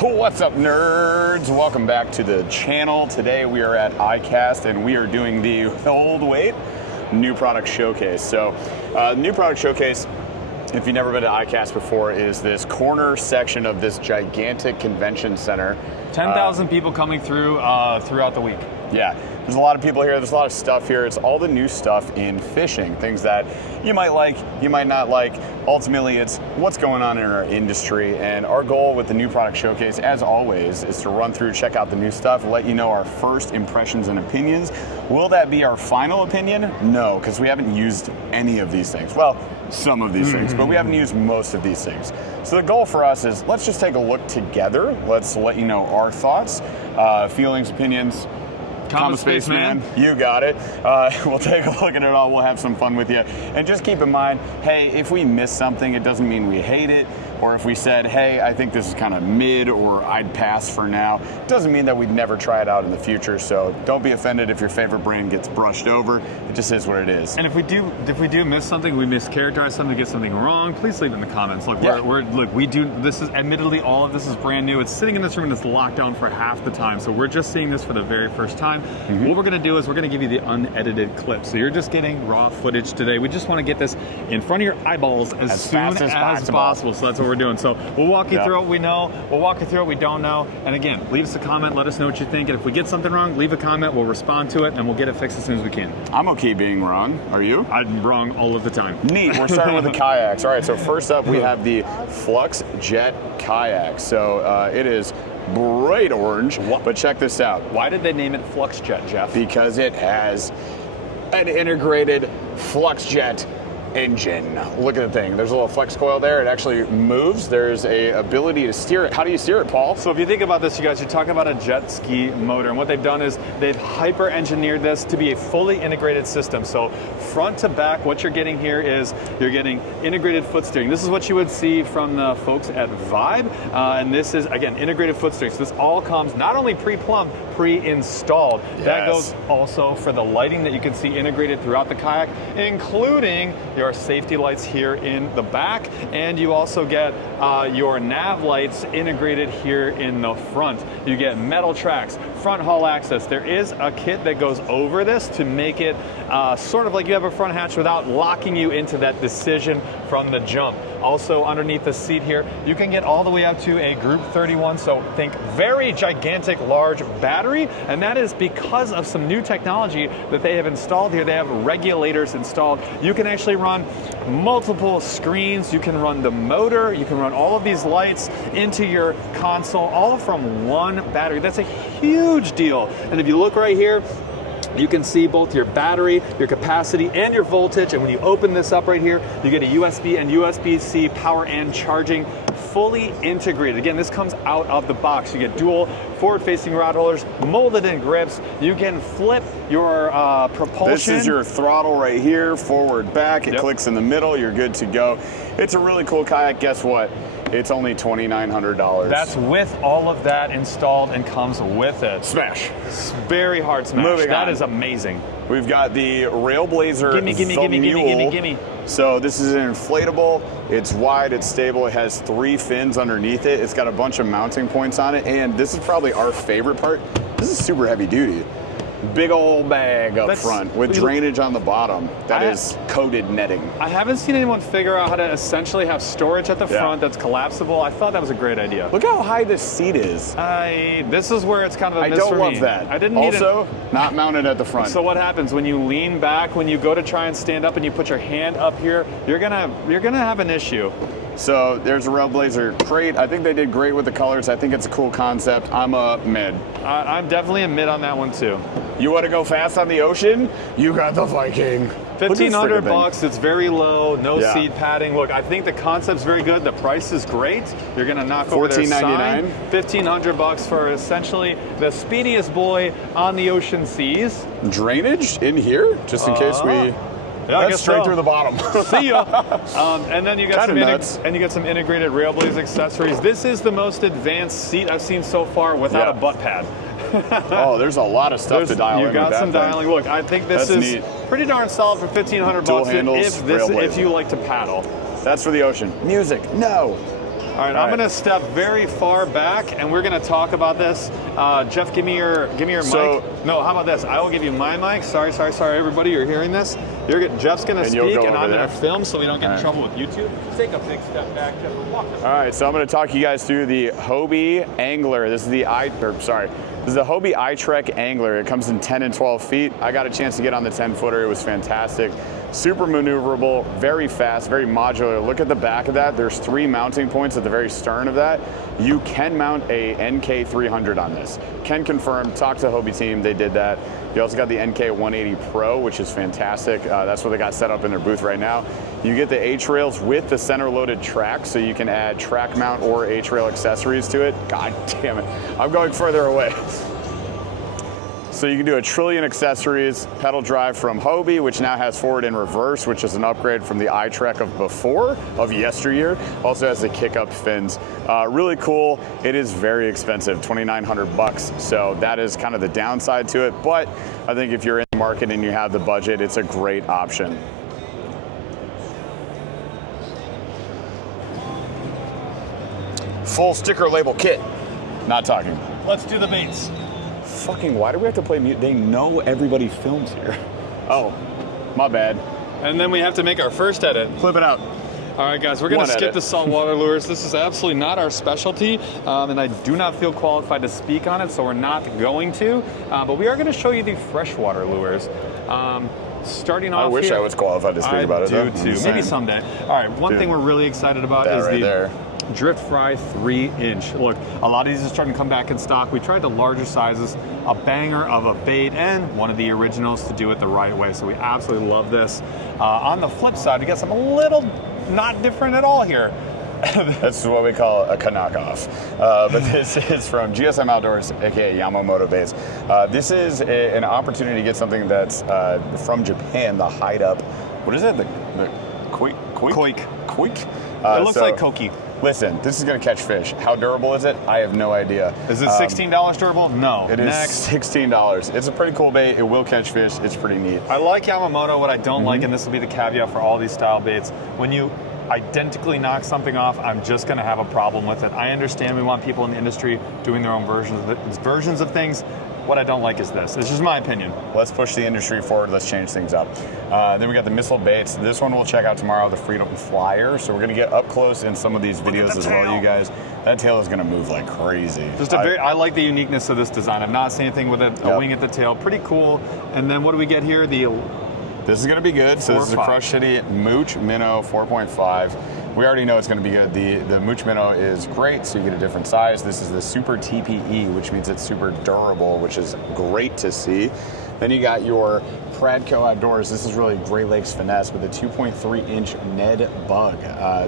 What's up, nerds? Welcome back to the channel. Today we are at ICAST and we are doing the old weight new product showcase. So new product showcase, if you've never been to ICAST before, is this corner section of this gigantic convention center. 10,000 people coming through throughout the week. Yeah, there's a lot of people here, there's a lot of stuff here. It's all the new stuff in fishing, things that you might like, you might not like. Ultimately, it's what's going on in our industry, and our goal with the new product showcase, as always, is to run through, check out the new stuff, let you know our first impressions and opinions. Will that be our final opinion? No, because we haven't used any of these things. Well, some of these things, but we haven't used most of these things. So the goal for us is, let's just take a look together. Let's let you know our thoughts, feelings, opinions. Comma Spaceman, you got it. We'll take a look at it all. We'll have some fun with you. And just keep in mind, hey, if we miss something, it doesn't mean we hate it. Or if we said, hey, I think this is kind of mid, or I'd pass for now, it doesn't mean that we'd never try it out in the future. So don't be offended if your favorite brand gets brushed over. It just is what it is. And if we do miss something, we mischaracterize something, get something wrong, please leave it in the comments. Look, look, we do, this is, admittedly, all of this is brand new. It's sitting in this room and it's locked down for half the time. So we're just seeing this for the very first time. What we're gonna do is we're gonna give you the unedited clip. So you're just getting raw footage today. We just wanna get this in front of your eyeballs as soon as possible. So that's what we're doing. So we'll walk you through what we know, we'll walk you through what we don't know. And again, leave us a comment, let us know what you think. And if we get something wrong, leave a comment, we'll respond to it, and we'll get it fixed as soon as we can. I'm okay being wrong. Are you? I'm wrong all of the time. Neat. We're starting with the kayaks. All right, so first up we have the Flux Jet kayak. So it is bright orange, but check this out. Why did they name it Flux Jet, Jeff? Because it has an integrated Flux Jet engine. Look at the thing. There's a little flex coil there. It actually moves. There's a ability to steer it. How do you steer it, Paul? So if you think about this, you guys, you're talking about a jet ski motor, and what they've done is they've hyper-engineered this to be a fully integrated system. So front to back, what you're getting here is you're getting integrated foot steering. This is what you would see from the folks at Vibe, and this is, again, integrated foot steering. So this all comes not only pre-plumbed, pre-installed. Yes. That goes also for the lighting that you can see integrated throughout the kayak, including your safety lights here in the back, and you also get your nav lights integrated here in the front. You get metal tracks, front haul access. There is a kit that goes over this to make it sort of like you have a front hatch without locking you into that decision from the jump. Also underneath the seat here, you can get all the way up to a Group 31, so think very gigantic, large battery, and that is because of some new technology that they have installed here. They have regulators installed. You can actually run multiple screens, you can run the motor, you can run all of these lights into your console, all from one battery. That's a huge deal. And if you look right here, you can see both your battery, your capacity, and your voltage. And when you open this up right here, you get a USB and USB-C power and charging fully integrated. Again, this comes out of the box. You get dual forward-facing rod holders, molded in grips. You can flip your propulsion. This is your throttle right here, forward, back. It clicks in the middle. You're good to go. It's a really cool kayak. Guess what? It's only $2,900. That's with all of that installed and comes with it. Smash. It's very hard smash. Moving that on. is amazing. We've got the Railblazer. Gimme. So this is an inflatable. It's wide, it's stable. It has 3 fins underneath it. It's got a bunch of mounting points on it. And this is probably our favorite part. This is super heavy duty. Big old bag up front with drainage on the bottom that is coated netting. I haven't seen anyone figure out how to essentially have storage at the front that's collapsible. I thought that was a great idea. Look how high this seat is. This is where it's kind of a miss for me. I don't love that. I didn't need it. Also, not mounted at the front. So what happens when you lean back, when you go to try and stand up and you put your hand up here, you're gonna have an issue. So there's a Railblazer crate. I think they did great with the colors. I think it's a cool concept. I'm a mid. I'm definitely a mid on that one too. You want to go fast on the ocean? You got the Viking. $1,500. It's very low. No seat padding. Look, I think the concept's very good. The price is great. You're gonna knock over their sign. $1,500 for essentially the speediest boy on the ocean seas. Drainage in here, just in case we. Yeah, that's straight through the bottom. See ya. And then you got some integrated Railblazer accessories. This is the most advanced seat I've seen so far without a butt pad. Oh, there's a lot of stuff to dial in. You got some dialing. Look, I think this is pretty darn solid for $1,500 Dual handles, if you like to paddle. That's for the ocean. Music, no. All right, I'm gonna step very far back, and we're gonna talk about this. Jeff, give me your mic. No, how about this? I will give you my mic. Sorry, everybody, you're hearing this. Jeff's gonna speak, and I'm gonna film, so we don't get in trouble with YouTube. Take a big step back, Jeff. Walk us. All right, so I'm gonna talk you guys through the Hobie Angler. This is the Hobie iTrek Angler. It comes in 10 and 12 feet. I got a chance to get on the 10-footer. It was fantastic. Super maneuverable, very fast, very modular. Look at the back of that. There's 3 mounting points at the very stern of that. You can mount a NK300 on this. Can confirm, talk to Hobie team, they did that. You also got the NK180 Pro, which is fantastic. That's what they got set up in their booth right now. You get the H-rails with the center-loaded track, so you can add track mount or H-rail accessories to it. God damn it, I'm going further away. So you can do a trillion accessories, pedal drive from Hobie, which now has forward and reverse, which is an upgrade from the iTrek of yesteryear. Also has the kick-up fins. Really cool. It is very expensive, $2,900. So that is kind of the downside to it. But I think if you're in the market and you have the budget, it's a great option. Full sticker label kit. Not talking. Let's do the baits. Fucking, why do we have to play mute? They know everybody films here. Oh, my bad. And then we have to make our first edit. Clip it out. All right, guys, we're going to skip the saltwater lures. This is absolutely not our specialty, and I do not feel qualified to speak on it, so we're not going to. But we are going to show you the freshwater lures. Starting off, I wish I was qualified to speak about it. I do too. Maybe someday. All right, one thing we're really excited about is the Drift Fry 3-inch. Look, a lot of these are starting to come back in stock. We tried the larger sizes, a banger of a bait, and one of the originals to do it the right way. So we absolutely love this. On the flip side, we got some a little not different at all here. That's what we call a knockoff. But this is from GSM Outdoors, aka Yamamoto Baits. This is an opportunity to get something that's from Japan, the hide up. What is it? The Koik? It looks like Koki. Listen, this is going to catch fish. How durable is it? I have no idea. Is it $16 durable? No. It is $16. It's a pretty cool bait. It will catch fish. It's pretty neat. I like Yamamoto. What I don't like, and this will be the caveat for all these style baits, when you identically knock something off, I'm just going to have a problem with it. I understand we want people in the industry doing their own versions of things. What I don't like is this. It's just my opinion. Let's push the industry forward. Let's change things up. Then we got the missile baits. This one we'll check out tomorrow, the Freedom Flyer. So we're going to get up close in some of these videos as well, you guys. That tail is going to move like crazy. I like the uniqueness of this design. I've not seen anything with it. A wing at the tail. Pretty cool. And then what do we get here? This is going to be good. So this is a Crush City Mooch Minnow 4.5. We already know it's going to be good. The Mooch Minnow is great, so you get a different size. This is the Super TPE, which means it's super durable, which is great to see. Then you got your Pradco Outdoors. This is really Great Lakes Finesse with a 2.3-inch Ned Bug.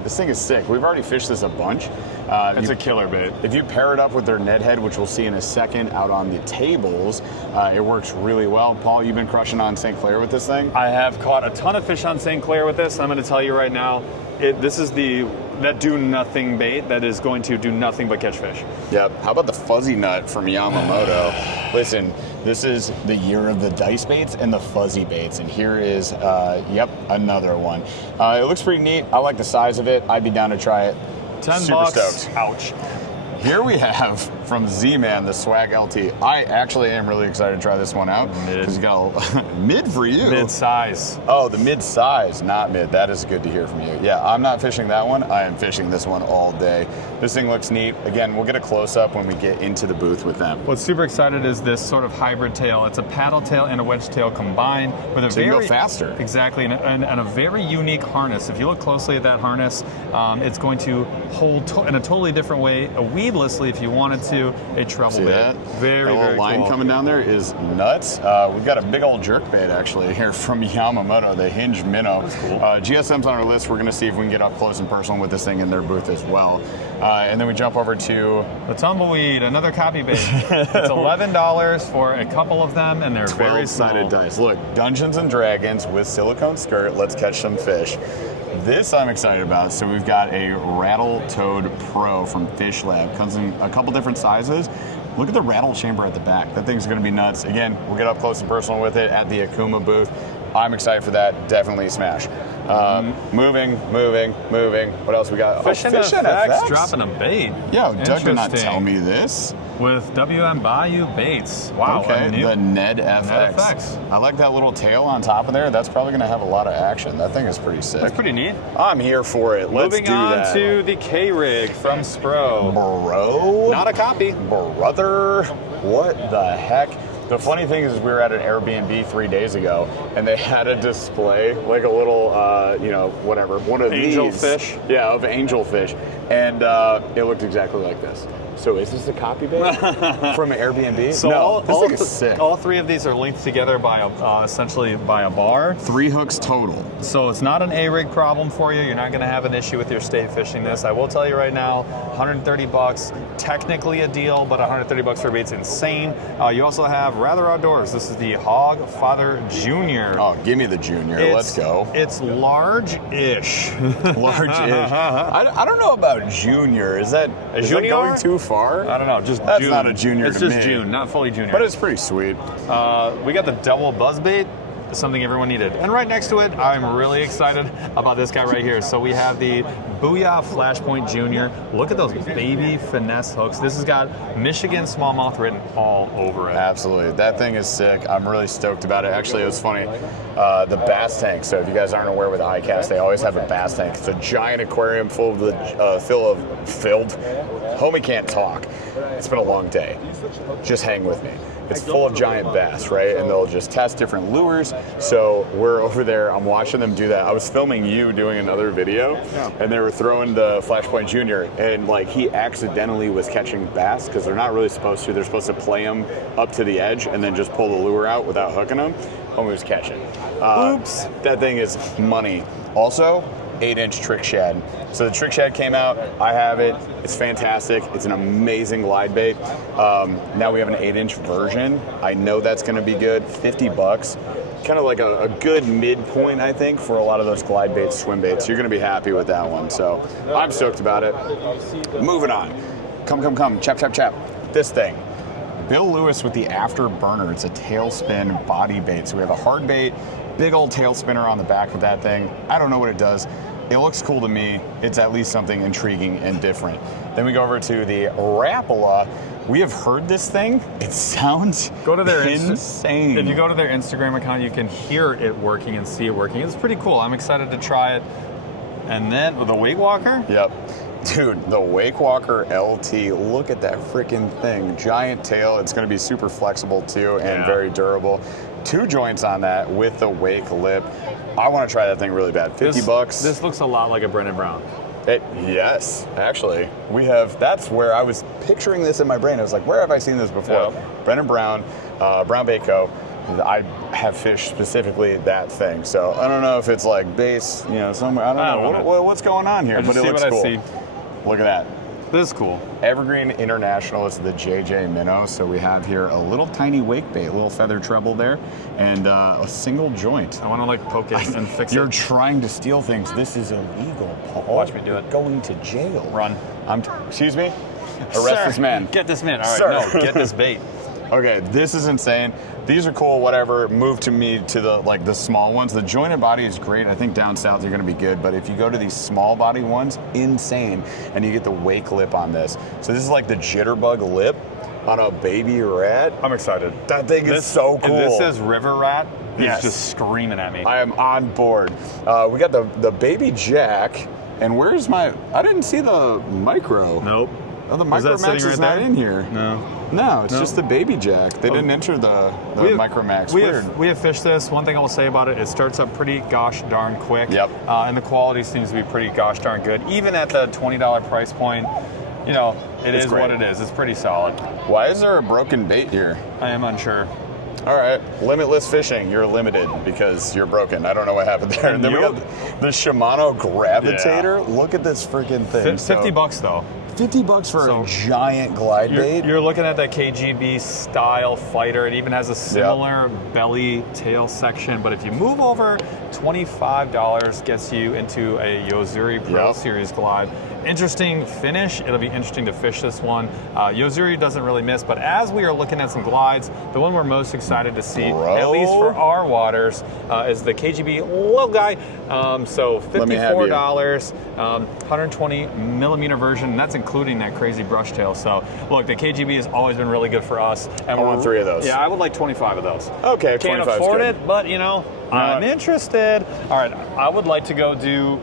This thing is sick. We've already fished this a bunch. It's a killer bait. If you pair it up with their Ned Head, which we'll see in a second out on the tables, it works really well. Paul, you've been crushing on St. Clair with this thing? I have caught a ton of fish on St. Clair with this. I'm going to tell you right now, this is that do nothing bait that is going to do nothing but catch fish. Yep. How about the fuzzy nut from Yamamoto? Listen, this is the year of the dice baits and the fuzzy baits, and here is, another one. It looks pretty neat. I like the size of it. I'd be down to try it. $10. Super stoked. Ouch. Here we have from Z-Man the Swag LT. I actually am really excited to try this one out. Because you got a mid for you. Mid-size. Oh, the mid-size, not mid. That is good to hear from you. Yeah, I'm not fishing that one. I am fishing this one all day. This thing looks neat. Again, we'll get a close-up when we get into the booth with them. What's super excited is this sort of hybrid tail. It's a paddle tail and a wedge tail combined with a so you go faster. Exactly, and a very unique harness. If you look closely at that harness, it's going to hold in a totally different way, weedlessly if you wanted to, a treble bait. That? Very, that very line cool. coming down there is nuts. We've got a big old jerk bait actually here from Yamamoto, the Hinge Minnow. That's cool. GSM's on our list. We're going to see if we can get up close and personal with this thing in their booth as well. And then we jump over to the Tumbleweed, another copy bait. It's $11 for a couple of them, and they're very small. 12-sided dice. Look, Dungeons and Dragons with silicone skirt. Let's catch some fish. This I'm excited about. So we've got a Rattle Toad Pro from Fish Lab. Comes in a couple different sizes. Look at the rattle chamber at the back. That thing's going to be nuts. Again, we'll get up close and personal with it at the Akuma booth. I'm excited for that. Definitely smash. Moving. What else we got? Fishing FX dropping a bait. Yo, Doug did not tell me this. With WM Bayou baits. Wow. Okay, the Ned FX. I like that little tail on top of there. That's probably going to have a lot of action. That thing is pretty sick. That's pretty neat. I'm here for it. Let's do that. Moving on to the K-Rig from Spro. Bro? Not a copy. Brother? What the heck? The funny thing is we were at an Airbnb 3 days ago, and they had a display, like a little, whatever, one of these. Angelfish? Yeah, of angelfish. And it looked exactly like this. So is this a copy bait from Airbnb? So no, this thing is sick. All three of these are linked together by essentially by a bar. 3 hooks total. So it's not an A-rig problem for you. You're not going to have an issue with your state fishing this. I will tell you right now, $130, technically a deal, but $130 for a bait's insane. You also have Rather Outdoors. This is the Hog Father Junior. Oh, give me the Junior. Let's go. It's large-ish. Large-ish. I don't know about Junior. Is that going too far? I don't know. Just That's June. not a Junior. It's to just me. June, not fully Junior. But it's pretty sweet. We got the double buzzbait. Something everyone needed. And right next to it, I'm really excited about this guy right here. So we have the Booyah Flashpoint Junior. Look at those baby finesse hooks. This has got Michigan smallmouth written all over it. Absolutely. That thing is sick. I'm really stoked about it. Actually, it was funny. The bass tank. So if you guys aren't aware with ICAST, they always have a bass tank. It's a giant aquarium full of filled. Homie can't talk. It's been a long day. Just hang with me. It's full of giant bass, right? And they'll just test different lures. So we're over there. I'm watching them do that. I was filming you doing another video, and they were throwing the Flashpoint Junior, and like he accidentally was catching bass because they're not really supposed to. They're supposed to play them up to the edge and then just pull the lure out without hooking them. Homie was catching. Oops. That thing is money. Also, 8-inch trick shad. So the trick shad came out. I have it. It's fantastic. It's an amazing glide bait. Now we have an 8-inch version. I know that's going to be good. $50. Kind of like a good midpoint, I think, for a lot of those glide baits, swim baits. You're going to be happy with that one. So I'm stoked about it. Moving on. Come. Chap. This thing. Bill Lewis with the Afterburner. It's a tailspin body bait. So we have a hard bait, big old tail spinner on the back of that thing. I don't know what it does. It looks cool to me. It's at least something intriguing and different. Then we go over to the Rapala. We have heard this thing. It sounds insane. If you go to their Instagram account, you can hear it working and see it working. It's pretty cool. I'm excited to try it. And then with the Wake Walker? Yep. Dude, the Wake Walker LT, look at that freaking thing. Giant tail. It's going to be super flexible too and very durable. 2 joints on that with the Wake lip. I want to try that thing really bad. $50. This looks a lot like a Brennan Brown. Yes, actually. That's where I was picturing this in my brain. I was like, where have I seen this before? Yep. Brennan Brown, Brown Bait Co. I have fished specifically that thing. So I don't know if it's like base, somewhere. I don't know. What's going on here? But it looks cool. Look at that. This is cool. Evergreen International is the JJ Minnow. So we have here a little tiny wake bait, a little feather treble there, and a single joint. I want to poke it and fix it. You're trying to steal things. This is illegal, Paul. Watch me do it. You're going to jail. Run. Excuse me? Arrest this man. Get this man. All right, Sir. no, get this bait. Okay, this is insane. These are cool, whatever. Move to me to the small ones. The jointed body is great. I think down south you're gonna be good, but if you go to these small body ones, insane. And you get the Wake lip on this. So this is like the jitterbug lip on a baby rat. I'm excited. That thing is so cool. This is River Rat. He's just screaming at me. I am on board. We got the baby jack, and where's I didn't see the micro. Nope. Oh, the Micromax is not in here. No, it's just the baby jack. They didn't enter the Micromax. We have fished this. One thing I will say about it starts up pretty gosh darn quick. Yep. And the quality seems to be pretty gosh darn good. Even at the $20 price point, it is what it is. It's pretty solid. Why is there a broken bait here? I am unsure. All right, limitless fishing. You're limited because you're broken. I don't know what happened there. And then we got the Shimano Gravitator. Yeah. Look at this freaking thing. $50 though. $50 for a giant glide bait. You're looking at that KGB style fighter. It even has a similar belly tail section. But if you move over, $25 gets you into a Yozuri Pro Series glide. interesting finish. It'll be interesting to fish this one. Yozuri doesn't really miss, but as we are looking at some glides, the one we're most excited to see, at least for our waters, is the KGB low guy. So $54, 120 millimeter version. That's including that crazy brush tail. So look, the KGB has always been really good for us. And I want 3 of those. Yeah, I would like 25 of those. Okay, Can't 25 is afford good. it, but you know, I'm interested. All right, I would like to go do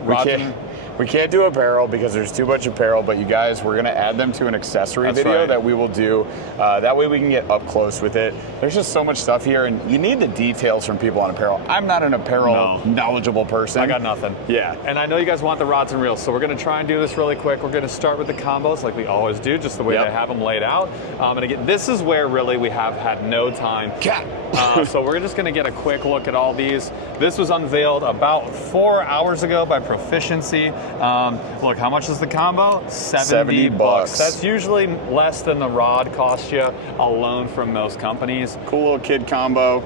We can't do apparel because there's too much apparel, but you guys, we're gonna add them to an accessory video that we will do. That way we can get up close with it. There's just so much stuff here, and you need the details from people on apparel. I'm not an apparel knowledgeable person. I got nothing. Yeah. And I know you guys want the rods and reels, so we're gonna try and do this really quick. We're gonna start with the combos like we always do, just the way they have them laid out. And again, this is where really we have had no time. So we're just gonna get a quick look at all these. This was unveiled about 4 hours ago by Proficiency. Look, how much is the combo? 70 bucks. That's usually less than the rod costs you alone from most companies. Cool little kid combo.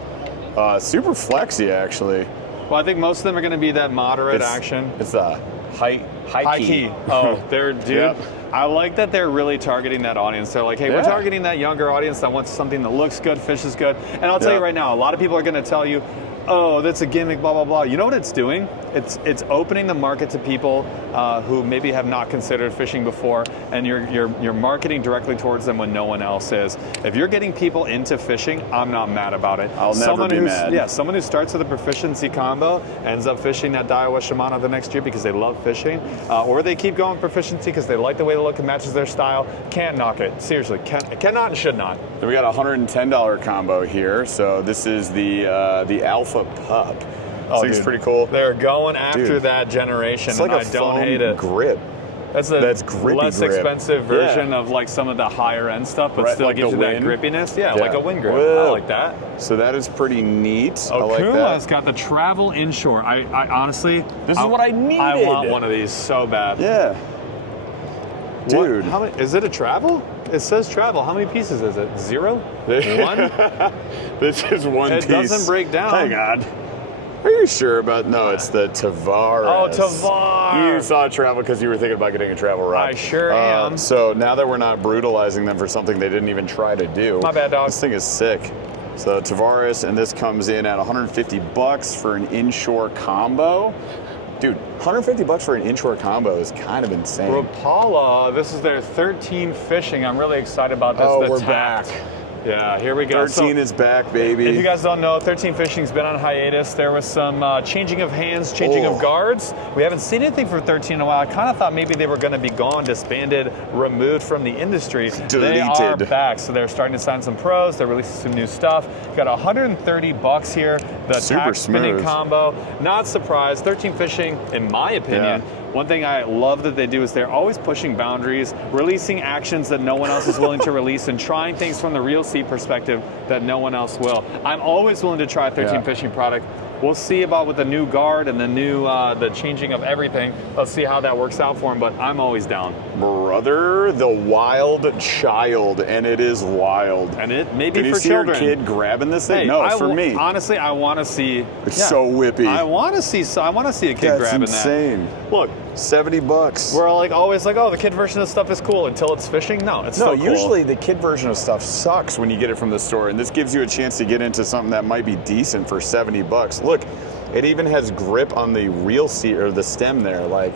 Super flexy, actually. Well, I think most of them are going to be that moderate action. It's the high key. Oh, dude. I like that they're really targeting that audience. They're like, hey, we're targeting that younger audience that wants something that looks good, fishes good. And I'll tell you right now, a lot of people are going to tell you, oh, that's a gimmick, blah, blah, blah. You know what it's doing? It's opening the market to people who maybe have not considered fishing before, and you're marketing directly towards them when no one else is. If you're getting people into fishing, I'm not mad about it. I'll never be mad. Yeah, someone who starts with a Proficiency combo ends up fishing that Daiwa Shimano the next year because they love fishing, or they keep going Proficiency because they like the way they look and matches their style. Can't knock it. Seriously, cannot and should not. Then we got a $110 combo here. So this is the Alpha Pup. Oh, This thing's pretty cool. They're going after that generation, It's like and a I don't hate it. grip. That's grippy less grip. expensive version of like some of the higher end stuff, but still like gives you the that wind. grippiness. Yeah, like a wind grip. I like that. So that is pretty neat. I like Okuma's that. got the travel inshore. I honestly, This is what I needed. I want one of these so bad. Yeah. Dude. How many, is it a travel? It says travel. How many pieces is it? 0? 1? This is one piece. It doesn't break down. Hang on. Are you sure about? No, it's the Tavares. Oh, Tavares. You saw travel because you were thinking about getting a travel rod. I sure am. So now that we're not brutalizing them for something they didn't even try to do. My bad, dog. This thing is sick. So Tavares, and this comes in at 150 bucks for an inshore combo. Dude, 150 bucks for an inshore combo is kind of insane. Rapala, this is their 13 fishing. I'm really excited about this. Oh, the we're tack. back. Yeah, here we go. 13 is back, baby. If you guys don't know, 13 Fishing's been on hiatus. There was some changing of hands, changing of guards. We haven't seen anything for 13 in a while. I kind of thought maybe they were going to be gone, disbanded, removed from the industry. Deleted. They are back, so they're starting to sign some pros. They're releasing some new stuff. Got 130 bucks here. The tack spinning combo. Not surprised. 13 Fishing, in my opinion. One thing I love that they do is they're always pushing boundaries, releasing actions that no one else is willing to release, and trying things from the real sea perspective that no one else will. I'm always willing to try a 13 Fishing product. We'll see about with the new guard and the new the changing of everything. Let's see how that works out for him, but I'm always down. Brother, the wild child, and it is wild. And it may be Can for you see children. your kid grabbing this thing? Hey, no, it's for me. Honestly, I want to see. It's so whippy. I want to see a kid grabbing That's that. insane. Look, 70 bucks. we're like always like, oh, the kid version of stuff is cool until it's fishing. No, it's No, still cool. usually the kid version of stuff sucks when you get it from the store, and this gives you a chance to get into something that might be decent for 70 bucks. Look, it even has grip on the reel seat or the stem there, like,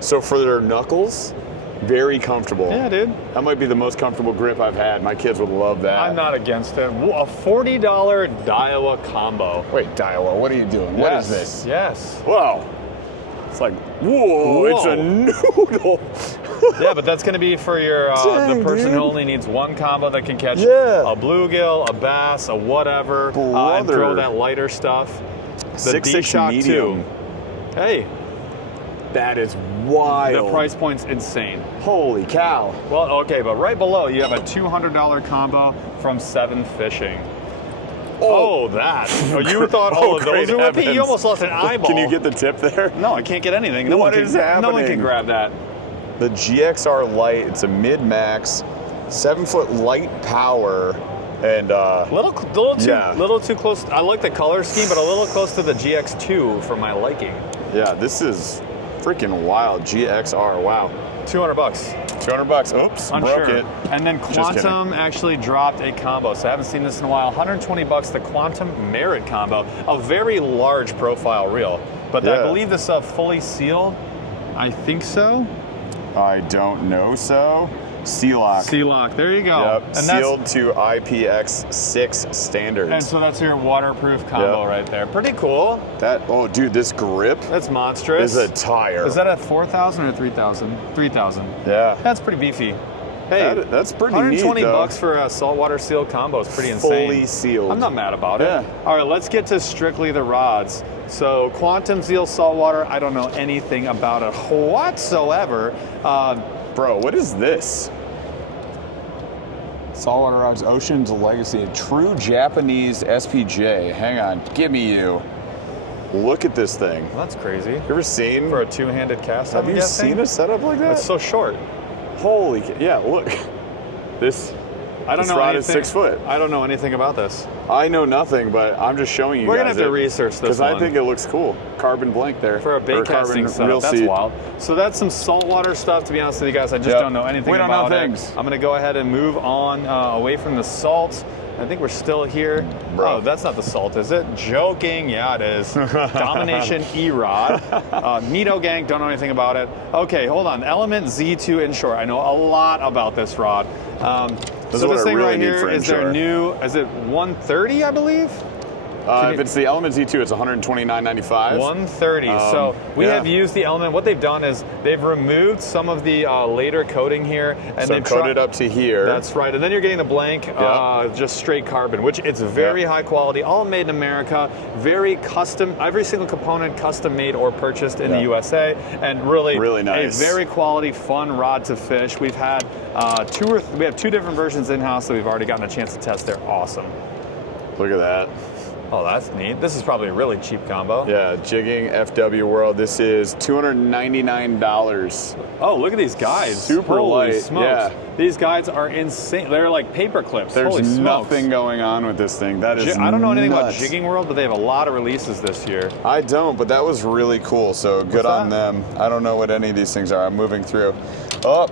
so for their knuckles, very comfortable. Yeah, dude. That might be the most comfortable grip I've had. My kids would love that. I'm not against it. A $40 Daiwa combo. Wait, Daiwa, what are you doing? What is this? Yes. Whoa. It's like, whoa, it's a noodle. Yeah, but that's going to be for your Dang, the person dude. who only needs one combo that can catch Yeah. a bluegill, a bass, a whatever, and throw that lighter stuff. The 6.6 D-Shock medium. 2. Hey, That is wild. the price point's insane. Holy cow. Well, okay, but right below you have a $200 combo from 7 Fishing. Oh, that. Oh, you thought all of those were whippy? You almost lost an eyeball. Can you get the tip there? No, I can't get anything. No What one is can, No one happening? can grab that. The GXR Lite, it's a mid-max, 7-foot light power, and Little too close. I like the color scheme, but a little close to the GX2 for my liking. yeah, this is freaking wild. GXR, wow. 200 bucks. 200 bucks. Oops, broke it. And then Quantum actually dropped a combo, so I haven't seen this in a while. 120 bucks, the Quantum Merit combo, a very large profile reel. But I believe this is fully sealed. I think so. I don't know so. C-Lock. C-Lock, there you go. Yep, and sealed to IPX6 standards. And so that's your waterproof combo right there. Pretty cool. Oh, dude, this grip That's monstrous. is a tire. Is that a 4,000 or 3,000? 3,000. Yeah. That's pretty beefy. Hey, that's pretty 120 neat, though. bucks for a saltwater sealed combo is pretty insane. Fully sealed. I'm not mad about it. Yeah. All right, let's get to strictly the rods. So Quantum Seal saltwater, I don't know anything about it whatsoever. Bro, what is this? Saltwater rods, Ocean's Legacy, a true Japanese SPJ. Hang on, give me you. Look at this thing. Well, that's crazy. You ever seen? For a two-handed cast, Have you seen a setup like that? It's so short. Holy, yeah, look. This rod is 6 foot. I don't know anything about this. I know nothing, but I'm just showing you We're guys gonna have to research this because I think it looks cool. Carbon blank there. For a bait casting setup, that's wild. So that's some saltwater stuff, to be honest with you guys. I just don't know anything about it. We don't know things. I'm gonna go ahead and move on away from the salt. I think we're still here. Bro. Oh, that's not the salt, is it? Joking, yeah it is. Domination E-Rod. Mito Gang, don't know anything about it. Okay, hold on. Element Z2 Inshore. I know a lot about this rod. So this thing right here is their new, is it 130, I believe? If it's the Element Z2, it's $129.95. 130. So we have used the Element. What they've done is they've removed some of the later coating here, and they've coated up to here. That's right. And then you're getting the blank, just straight carbon, which it's very high quality, all made in America, very custom. Every single component custom made or purchased in the USA, and really nice. A very quality, fun rod to fish. We've had we have two different versions in house that we've already gotten a chance to test. They're awesome. Look at that. Oh, that's neat. This is probably a really cheap combo. Yeah, Jigging FW World. This is $299. Oh, look at these guides. Super Holy light. Smokes. Yeah. These guides are insane. They're like paper clips. There's Holy smokes. nothing going on with this thing. That is I don't know anything nuts. about Jigging World, but they have a lot of releases this year. I don't, but that was really cool. So good on them. I don't know what any of these things are. I'm moving through. Oh,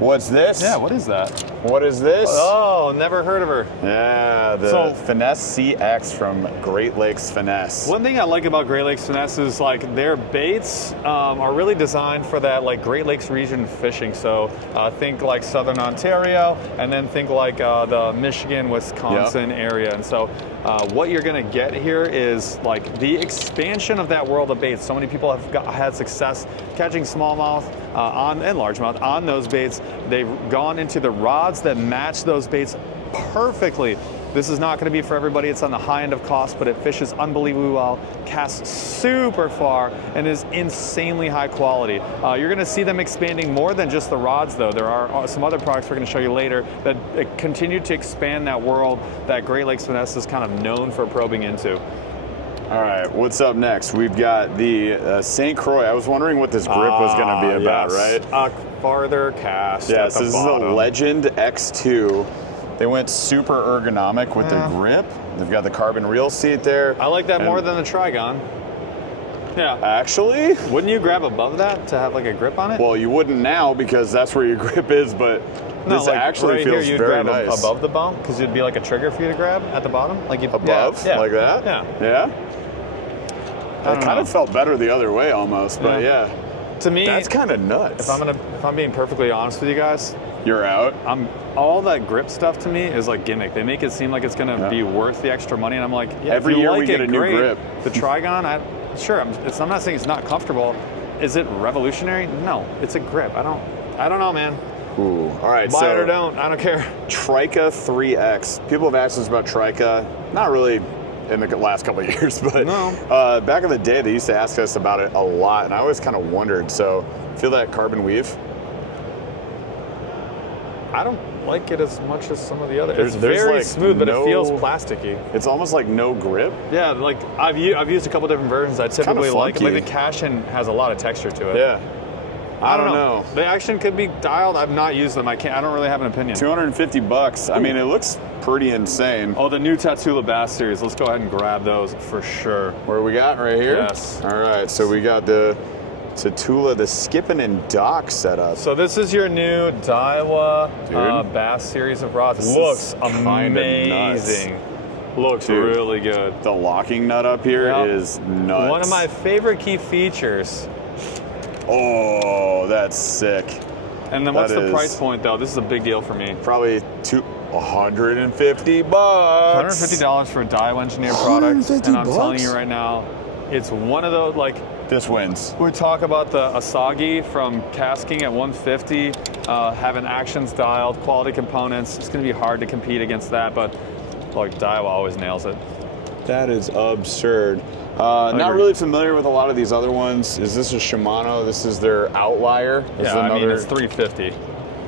what's this? Yeah, what is that? What is this? Oh, never heard of her. Yeah, the Finesse CX from Great Lakes Finesse. One thing I like about Great Lakes Finesse is like their baits are really designed for that like Great Lakes region fishing. So think like Southern Ontario, and then think like the Michigan, Wisconsin area. And so what you're gonna get here is like the expansion of that world of baits. So many people have had success catching smallmouth and largemouth on those baits. They've gone into the rods that match those baits perfectly. This is not going to be for everybody. It's on the high end of cost, but it fishes unbelievably well, casts super far, and is insanely high quality. You're going to see them expanding more than just the rods, though. There are some other products we're going to show you later that continue to expand that world that Great Lakes Finesse is kind of known for probing into. All right, what's up next? We've got the St. Croix. I was wondering what this grip was going to be about, right? A farther cast. Yes, this is a Legend X2. They went super ergonomic with their grip. They've got the carbon reel seat there. I like that more than the Trigon. Yeah. Actually? Wouldn't you grab above that to have like a grip on it? Well, you wouldn't now because that's where your grip is, but this actually right feels here, you'd very grab nice. Above the bump, because it'd be like a trigger for you to grab at the bottom. Like above? Yeah. Like that? Yeah. Yeah? It kind of felt better the other way almost, but yeah. To me, that's kind of nuts. If I'm being perfectly honest with you guys, you're out. All that grip stuff to me is like gimmick. They make it seem like it's going to be worth the extra money, and I'm like, yeah, every year we get a new grip. The Trigon, I'm not saying it's not comfortable. Is it revolutionary? No, it's a grip. I don't know, man. Ooh, all right. Buy it or don't. I don't care. Trica 3X. People have asked us about Trica. Not really in the last couple of years, but back in the day, they used to ask us about it a lot, and I always kind of wondered. So, feel that carbon weave? I don't like it as much as some of the others. It's very like smooth, but it feels plasticky. It's almost like no grip. Yeah, like I've used a couple different versions. I typically like it. Like the Cashin has a lot of texture to it. Yeah. I don't know. The action could be dialed. I've not used them. I don't really have an opinion. $250. I mean, it looks pretty insane. Oh, the new Tatula Bass series. Let's go ahead and grab those for sure. Where we got right here? Yes. All right. So we got the Tatula, the skipping and dock setup. So this is your new Daiwa Bass series of rods. Looks amazing. Looks really good. The locking nut up here is nuts. One of my favorite key features. Oh, that's sick. And then what's the price point though? This is a big deal for me. Probably $150. $150 for a Daiwa engineered product. And I'm telling you right now, it's one of those, like, this wins. We talk about the Asagi from Casking at 150, having actions dialed, quality components. It's going to be hard to compete against that, but like Daiwa always nails it. That is absurd. Not really familiar with a lot of these other ones. Is this a Shimano? This is their Outlier. I mean, it's 350.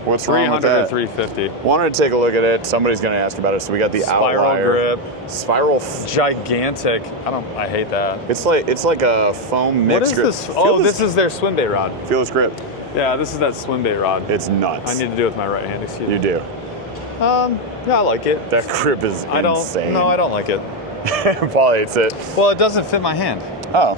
What's wrong with that? 300 to 350. Wanted to take a look at it. Somebody's going to ask about it. So we got the Spiral Outlier. grip. Spiral. Gigantic. I hate that. It's like a foam mix. What is grip. this? This is their swim bait rod. Feel this grip. Yeah, this is that swim bait rod. It's nuts. I need to do it with my right hand. Excuse me. You do. Yeah, I like it. That grip is insane. No, I don't like it. Paul hates it. Well, it doesn't fit my hand. Oh.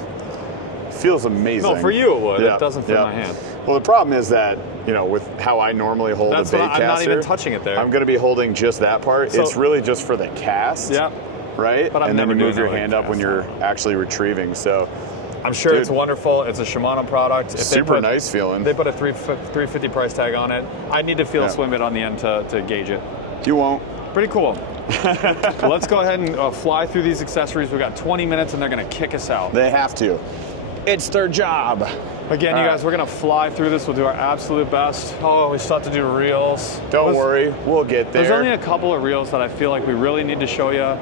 Feels amazing. No, for you it would. Yeah. It doesn't fit my hand. Well, the problem is that, with how I normally hold a bait caster, I'm not even touching it there. I'm going to be holding just that part. So, it's really just for the cast. Yeah. Right? But and then you move your hand up when you're actually retrieving. So I'm sure it's wonderful. It's a Shimano product. Super nice feeling. They put a $350 price tag on it. I need to feel a swim bait on the end to gauge it. You won't. Pretty cool. Let's go ahead and fly through these accessories. We've got 20 minutes and they're going to kick us out. They have to. It's their job. Again, you guys, we're going to fly through this. We'll do our absolute best. Oh, we still have to do reels. Don't worry. We'll get there. There's only a couple of reels that I feel like we really need to show you.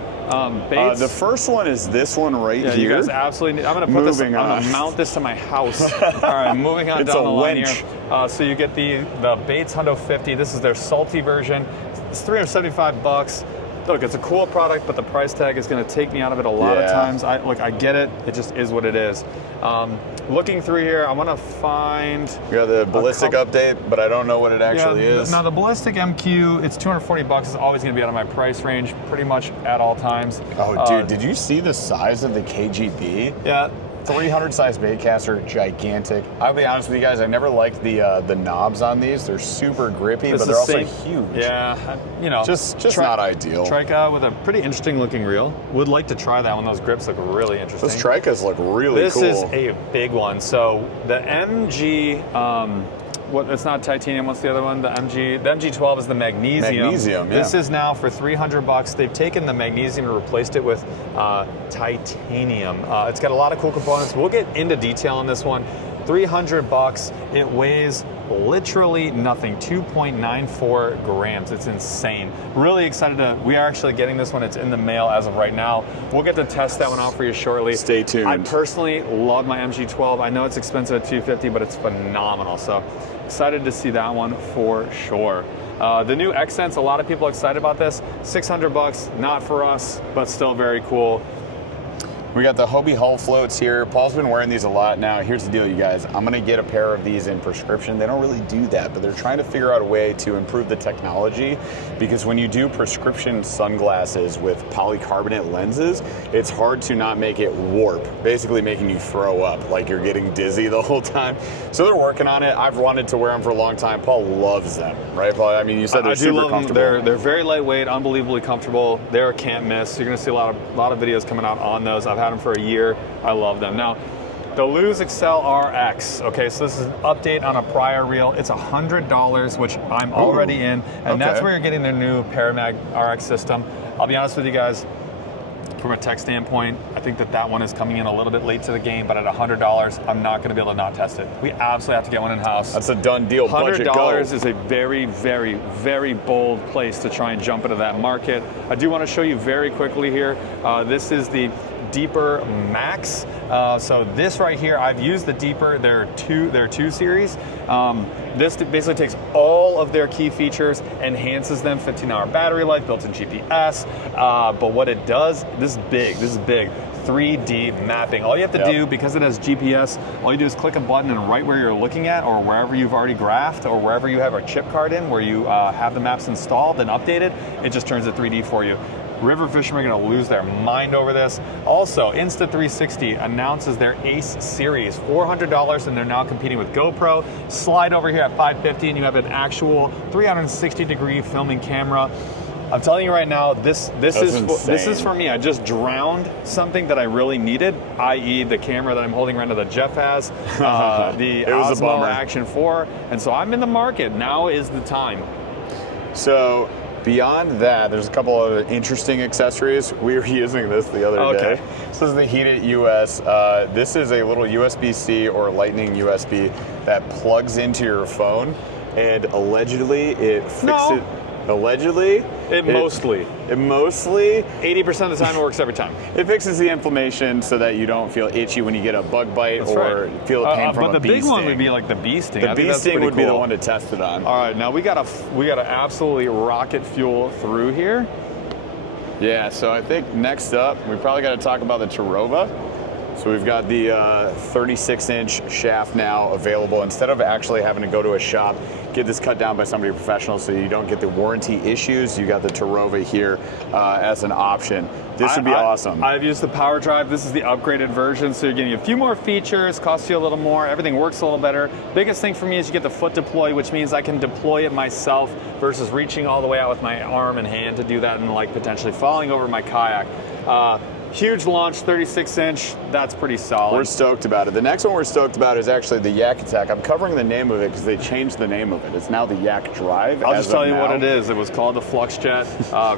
Baits. The first one is this one right here. You guys absolutely need. I'm going to put this. I'm going to mount this to my house. All right, moving on down the line here. So you get the Baits Hundo 50. This is their salty version. It's $375. Look, it's a cool product, but the price tag is going to take me out of it a lot of times. I get it. It just is what it is. Looking through here, I want to find. You got the ballistic update, but I don't know what it actually is. Now the ballistic MQ, it's $240. It's always going to be out of my price range, pretty much at all times. Oh, dude, did you see the size of the KGB? Yeah. 300 size baitcaster, gigantic. I'll be honest with you guys, I never liked the knobs on these. They're super grippy, but they're also huge. Yeah, just not ideal. Trika with a pretty interesting looking reel. Would like to try that one. Those grips look really interesting. Those Trikas look really cool. This is a big one. So the MG, it's not titanium. What's the other one? The MG12 is the magnesium. Magnesium, yeah. This is now for $300. They've taken the magnesium and replaced it with titanium. It's got a lot of cool components. We'll get into detail on this one. $300. It weighs literally nothing, 2.94 grams. It's insane. Really excited we are actually getting this one. It's in the mail as of right now. We'll get to test that one out for you shortly. Stay tuned. I personally love my MG12. I know it's expensive at $250, but it's phenomenal. So excited to see that one for sure. The new X-Sense, a lot of people are excited about this. $600, not for us, but still very cool. We got the Hobie Hull floats here. Paul's been wearing these a lot now. Here's the deal, you guys. I'm going to get a pair of these in prescription. They don't really do that, but they're trying to figure out a way to improve the technology, because when you do prescription sunglasses with polycarbonate lenses, it's hard to not make it warp, basically making you throw up, like you're getting dizzy the whole time. So they're working on it. I've wanted to wear them for a long time. Paul loves them, right, Paul? I mean, you said they're super comfortable. They're very lightweight, unbelievably comfortable. They're a can't miss. You're going to see a lot of videos coming out on those. I've had them for a year. I love them. Now, the Lose Excel RX. Okay, so this is an update on a prior reel. It's $100, which I'm already in, and that's where you're getting their new Paramag RX system. I'll be honest with you guys, from a tech standpoint, I think that one is coming in a little bit late to the game, but at $100, I'm not going to be able to not test it. We absolutely have to get one in-house. That's a done deal. Budget go. $100 is a very, very, very bold place to try and jump into that market. I do want to show you very quickly here. This is the Deeper Max. So this right here, I've used the Deeper. There are two series. This basically takes all of their key features, enhances them, 15-hour battery life, built-in GPS. But what it does, this is big. 3D mapping. All you have to do, because it has GPS, all you do is click a button, and right where you're looking at, or wherever you've already graphed, or wherever you have a chip card in, where you have the maps installed and updated, it just turns it 3D for you. River fishermen are going to lose their mind over this. Also, Insta360 announces their Ace Series, $400, and they're now competing with GoPro. Slide over here at $550, and you have an actual 360-degree filming camera. I'm telling you right now, this is for me. I just drowned something that I really needed, i.e. the camera that I'm holding right now that Jeff has, the Osmo Action 4, and so I'm in the market. Now is the time. So beyond that, there's a couple of interesting accessories. We were using this the other day. This is the Heat It US. This is a little USB-C or Lightning USB that plugs into your phone, and allegedly it fixes. Allegedly, it mostly 80% of the time it works every time. It fixes the inflammation so that you don't feel itchy when you get a bug bite or feel a pain from a bee sting. But the big one would be like the bee sting. The bee sting would be the one to test it on. All right, now we gotta absolutely rocket fuel through here. Yeah, so I think next up we probably got to talk about the Tarova. So we've got the 36-inch shaft now available. Instead of actually having to go to a shop, get this cut down by somebody professional so you don't get the warranty issues, you got the Tarova here as an option. This would be awesome. I've used the Power Drive. This is the upgraded version, so you're getting a few more features, costs you a little more, everything works a little better. Biggest thing for me is you get the foot deploy, which means I can deploy it myself versus reaching all the way out with my arm and hand to do that and like potentially falling over my kayak. Huge launch, 36-inch. That's pretty solid. We're stoked about it. The next one we're stoked about is actually the Yak Attack. I'm covering the name of it because they changed the name of it. It's now the Yak Drive. I'll just tell you what it is. It was called the Flux Jet.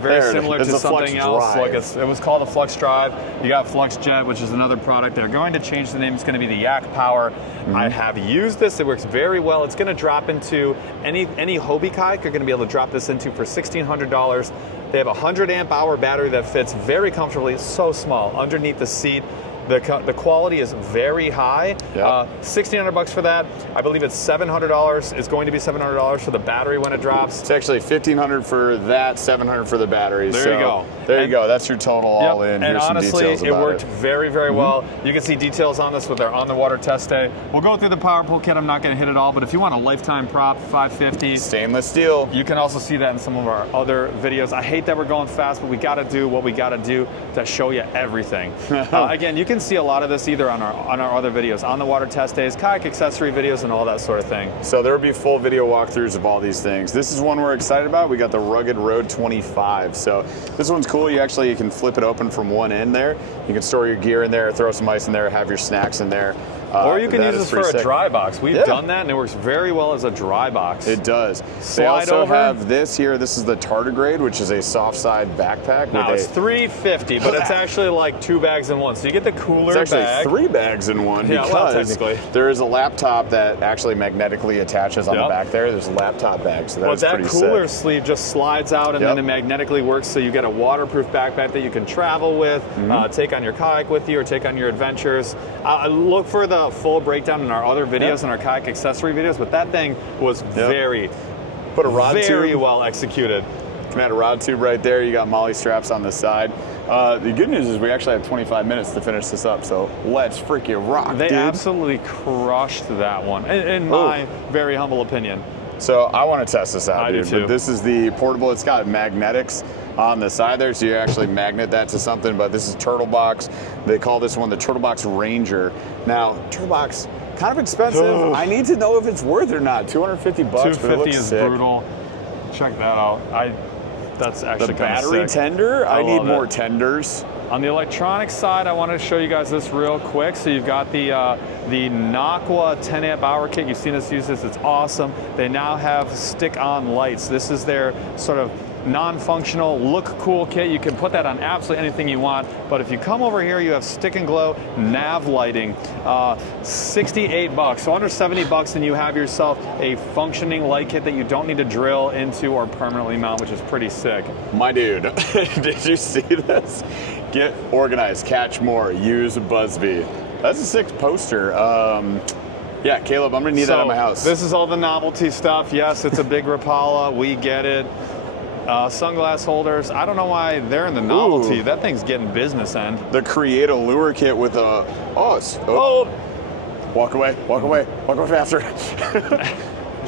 Very similar to something else. Like it was called the Flux Drive. You got Flux Jet, which is another product. They're going to change the name. It's going to be the Yak Power. I have used this. It works very well. It's going to drop into any Hobie kayak. You're going to be able to drop this into for $1,600. They have a 100 amp hour battery that fits very comfortably. It's so small underneath the seat. The quality is very high. Yep. $1,600 for that. I believe it's $700. It's going to be $700 for the battery when it drops. It's actually $1,500 for that, $700 for the battery. There you go. There you go. That's your total all in. And here's honestly, some details about it worked very, very well. You can see details on this with our on the water test day. We'll go through the power pull kit. I'm not going to hit it all, but if you want a lifetime prop, $550. Stainless steel. You can also see that in some of our other videos. I hate that we're going fast, but we got to do what we got to do to show you everything. Again, you can see a lot of this either on our other videos, on the water test days, kayak accessory videos, and all that sort of thing. So there will be full video walkthroughs of all these things. This is one we're excited about. We got the Rugged Road 25. So this one's cool. You can flip it open from one end there. You can store your gear in there, throw some ice in there, have your snacks in there. Or you can use this for a dry box. We've done that, and it works very well as a dry box. It does. Slide they also over. have this here. This is the Tardigrade, which is a soft side backpack. Now it's $350, but it's actually like 2 bags in one. So you get the cooler It's actually 3 bags in one because there is a laptop that actually magnetically attaches on the back there. There's a laptop bag, so that's pretty sick. That cooler sleeve just slides out, and then it magnetically works, so you get a waterproof backpack that you can travel with, take on your kayak with you, or take on your adventures. Look for the full breakdown in our other videos and our kayak accessory videos, but that thing was very well executed. Commander rod tube right there. You got molly straps on the side. The good news is we actually have 25 minutes to finish this up, so let's freaking rock, They absolutely crushed that one, in my very humble opinion. So I want to test this out, dude. But this is the portable. It's got magnetics on the side there, so you actually magnet that to something. But this is Turtle Box. They call this one the Turtle Box Ranger. Now, Turtle Box, kind of expensive. I need to know if it's worth it or not. $250. $250 is brutal. Check that out. That's actually the battery tender. I need more tenders. On the electronic side, I want to show you guys this real quick. So you've got the Naqua 10 amp hour kit. You've seen us use this. It's awesome. They now have stick-on lights. This is their sort of non-functional, look cool kit. You can put that on absolutely anything you want. But if you come over here, you have stick and glow nav lighting. $68, so under $70, and you have yourself a functioning light kit that you don't need to drill into or permanently mount, which is pretty sick. My dude, did you see this? Get organized, catch more, use Busby. That's a sick poster. Yeah, Caleb, I'm gonna need that at my house. This is all the novelty stuff. Yes, it's a big Rapala. We get it. Sunglass holders. I don't know why they're in the novelty. That thing's getting business end. The Create a Lure kit with a walk away faster.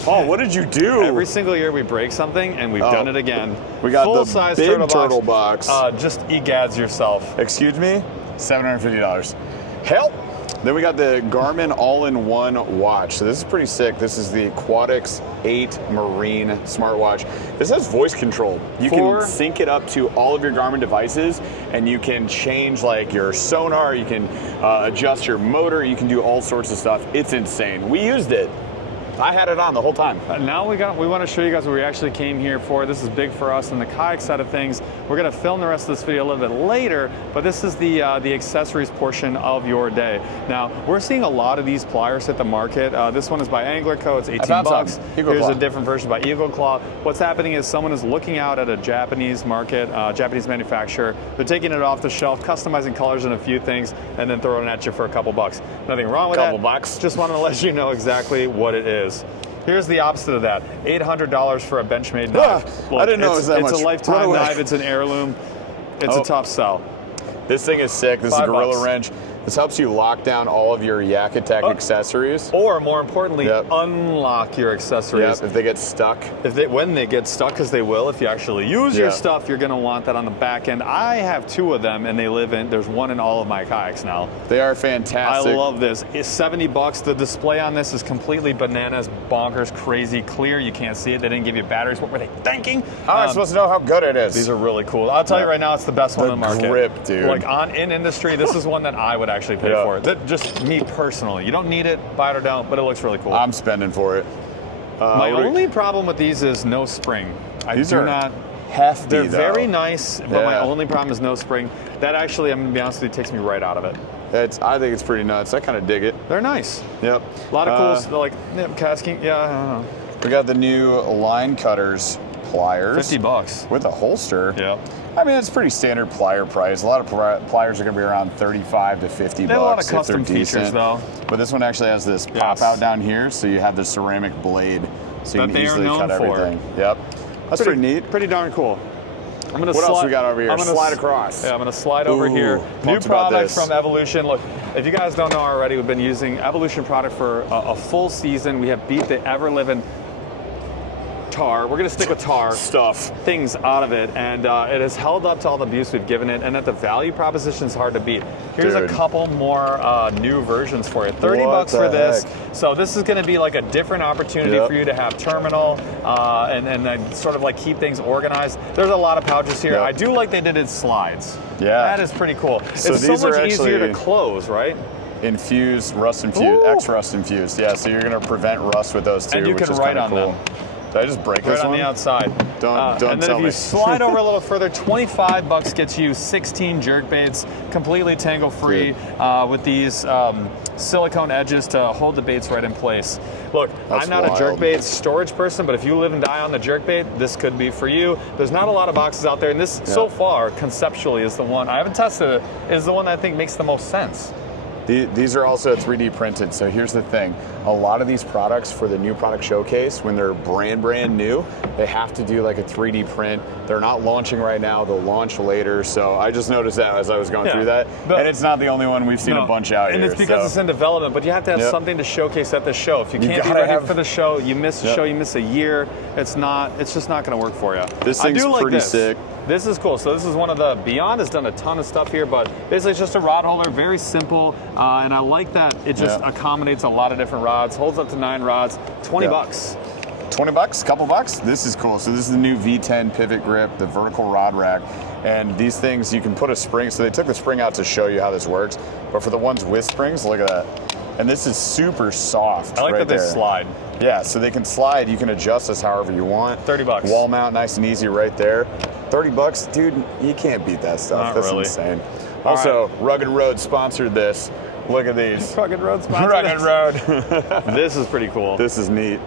Paul, what did you do? Every single year we break something, and we've done it again. We got the full-size big turtle box. Just egads yourself. Excuse me? $750. Help! Then we got the Garmin all-in-one watch. So this is pretty sick. This is the Aquatics 8 Marine smartwatch. This has voice control. You can sync it up to all of your Garmin devices, and you can change like your sonar, you can adjust your motor, you can do all sorts of stuff. It's insane. We used it. I had it on the whole time. Now we want to show you guys what we actually came here for. This is big for us in the kayak side of things. We're going to film the rest of this video a little bit later, but this is the accessories portion of your day. Now, we're seeing a lot of these pliers hit the market. This one is by Angler Co. It's 18 bucks. Here's a different version by Eagle Claw. What's happening is someone is looking out at a Japanese market, Japanese manufacturer. They're taking it off the shelf, customizing colors and a few things, and then throwing it at you for a couple bucks. Nothing wrong with that. Couple bucks. Just wanted to let you know exactly what it is. Here's the opposite of that. $800 for a Benchmade knife. Look, I didn't know it was that much. It's a lifetime knife. It's an heirloom. It's a tough sell. This thing is sick. This is a Gorilla Wrench. This helps you lock down all of your Yak Attack accessories. Or more importantly, unlock your accessories. If they get stuck. When they get stuck, because they will, if you actually use your stuff, you're gonna want that on the back end. I have 2 of them, and there's one in all of my kayaks now. They are fantastic. I love this. It's 70 bucks. The display on this is completely bananas, bonkers, crazy, clear. You can't see it. They didn't give you batteries. What were they thinking? How am I supposed to know how good it is? These are really cool. I'll tell you right now, it's the best one in the market. The grip, dude. Like in industry, this is one that I would actually pay for. Just me personally. You don't need it, buy it or don't, but it looks really cool. I'm spending for it. My only problem with these is no spring. These are not hefty. They're very nice, but my only problem is no spring. That actually, I'm gonna be honest with you, takes me right out of it. I think it's pretty nuts. I kind of dig it. They're nice. Yep. A lot of cool, like casking. Yeah, I don't know. We got the new line cutters pliers. 50 bucks. With a holster. Yeah. I mean, it's pretty standard plier price. A lot of pliers are going to be around 35 to 50 bucks. They have a lot of custom features, though. But this one actually has this pop out down here, so you have the ceramic blade, so you can easily cut everything. Yep. That's pretty neat. Pretty darn cool. What else we got over here? Slide across. Yeah, I'm going to slide over here. New product from Evolution. Look, if you guys don't know already, we've been using Evolution product for a full season. We have beat the ever-living tar. We're going to stick with tar things out of it, and it has held up to all the abuse we've given it, and that the value proposition is hard to beat. Here's a couple more new versions for you. 30 bucks for this. So this is going to be like a different opportunity for you to have terminal and then sort of like keep things organized. There's a lot of pouches here. I do like they did it slides. Yeah. That is pretty cool. So it's so much easier to close, right? Infused, rust infused, X-rust infused. Yeah, so you're going to prevent rust with those too, and you which can is write kind of on cool. them. Did I just break this one? Right on the outside. Don't and then if you slide over a little further, 25 bucks gets you 16 jerk baits, completely tangle free, with these silicone edges to hold the baits right in place. Look, I'm not a jerk bait storage person, but if you live and die on the jerk bait, this could be for you. There's not a lot of boxes out there, and this so far, conceptually, is the one, I haven't tested it, is the one that I think makes the most sense. These are also 3D printed, so here's the thing. A lot of these products for the new product showcase, when they're brand new, they have to do like a 3D print. They're not launching right now, they'll launch later, so I just noticed that as I was going through that. And it's not the only one, we've seen a bunch out here. And it's because it's in development, but you have to have something to showcase at the show. If you can't be ready for the show, you miss the show, you miss a year, it's just not gonna work for you. This thing's pretty sick. This is cool. So this is one of the, Beyond has done a ton of stuff here, but basically it's just a rod holder, very simple, and I like that it just accommodates a lot of different rods, holds up to 9 rods, 20 bucks. 20 bucks, couple bucks? This is cool. So this is the new V10 pivot grip, the vertical rod rack, and these things, you can put a spring, so they took the spring out to show you how this works, but for the ones with springs, look at that. And this is super soft. I like that they slide. Yeah, so they can slide. You can adjust this however you want. 30 bucks. Wall mount, nice and easy right there. 30 bucks, dude, you can't beat that stuff. That's insane. Also, Rugged Road sponsored this. Look at these. Rugged Road sponsored Rugged Road. This is pretty cool. This is neat.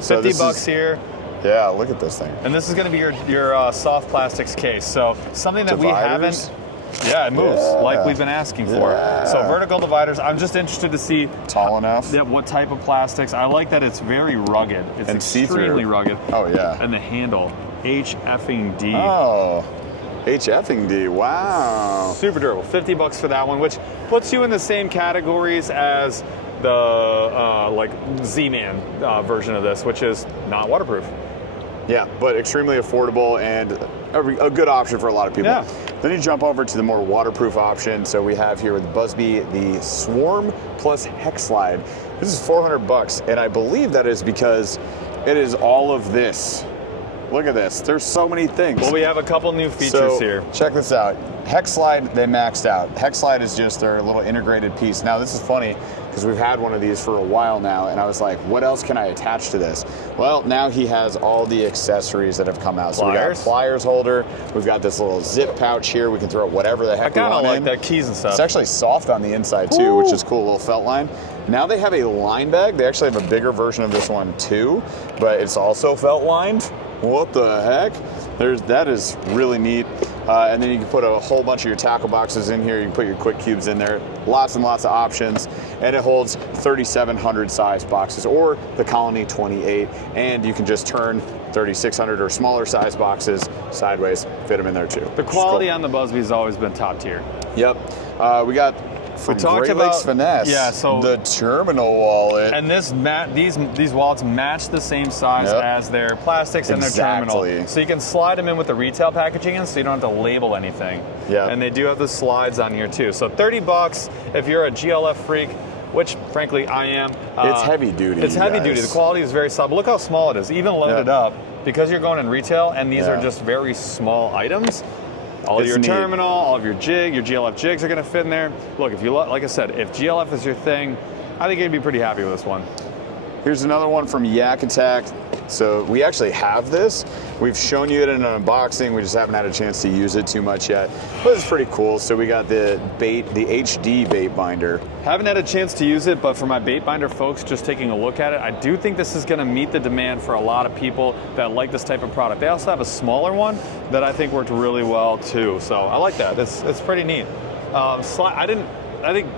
50 bucks here. Yeah, look at this thing. And this is going to be your soft plastics case. So something that we haven't. Yeah, it moves like we've been asking for. So vertical dividers. I'm just interested to see tall enough. Yeah, what type of plastics. I like that it's very rugged. It's extremely rugged. Oh yeah. And the handle, HFing-D. Oh, HFing-D. Wow. Super durable. 50 bucks for that one, which puts you in the same categories as like Z-Man version of this, which is not waterproof. Yeah, but extremely affordable and a good option for a lot of people. Yeah. Then you jump over to the more waterproof option. So we have here with Busby the Swarm Plus Hex Slide. This is $400, and I believe that is because it is all of this. Look at this. There's so many things. Well, we have a couple new features here. Check this out. Hex Slide, they maxed out. Hex Slide is just their little integrated piece. Now, this is funny because we've had one of these for a while now, and I was like, what else can I attach to this? Well, now he has all the accessories that have come out. So we got a pliers holder. We've got this little zip pouch here. We can throw whatever the heck we want in. I kind of like that, keys and stuff. It's actually soft on the inside too, which is cool, a little felt line. Now they have a line bag. They actually have a bigger version of this one too, but it's also felt lined. What the heck? That is really neat. And then you can put a whole bunch of your tackle boxes in here. You can put your quick cubes in there. Lots and lots of options. And it holds 3,700 size boxes or the Colony 28. And you can just turn 3,600 or smaller size boxes sideways, fit them in there too. The quality on the Busby has always been top tier. Yep. We got from Great Lakes Finesse, so the terminal wallet. And these wallets match the same size as their plastics and their terminal. So you can slide them in with the retail packaging in, so you don't have to label anything. Yeah. And they do have the slides on here too. So $30 if you're a GLF freak, which frankly I am. It's heavy duty. It's heavy duty. The quality is very solid. Look how small it is, even loaded up. Because you're going in retail, and these are just very small items. All of your terminal, all of your jig, your GLF jigs are going to fit in there. Look, if you like I said, if GLF is your thing, I think you'd be pretty happy with this one. Here's another one from Yak Attack. So we actually have this. We've shown you it in an unboxing. We just haven't had a chance to use it too much yet. But it's pretty cool. So we got the HD bait binder. Haven't had a chance to use it, but for my bait binder folks just taking a look at it, I do think this is going to meet the demand for a lot of people that like this type of product. They also have a smaller one that I think worked really well too. So I like that. It's pretty neat. I think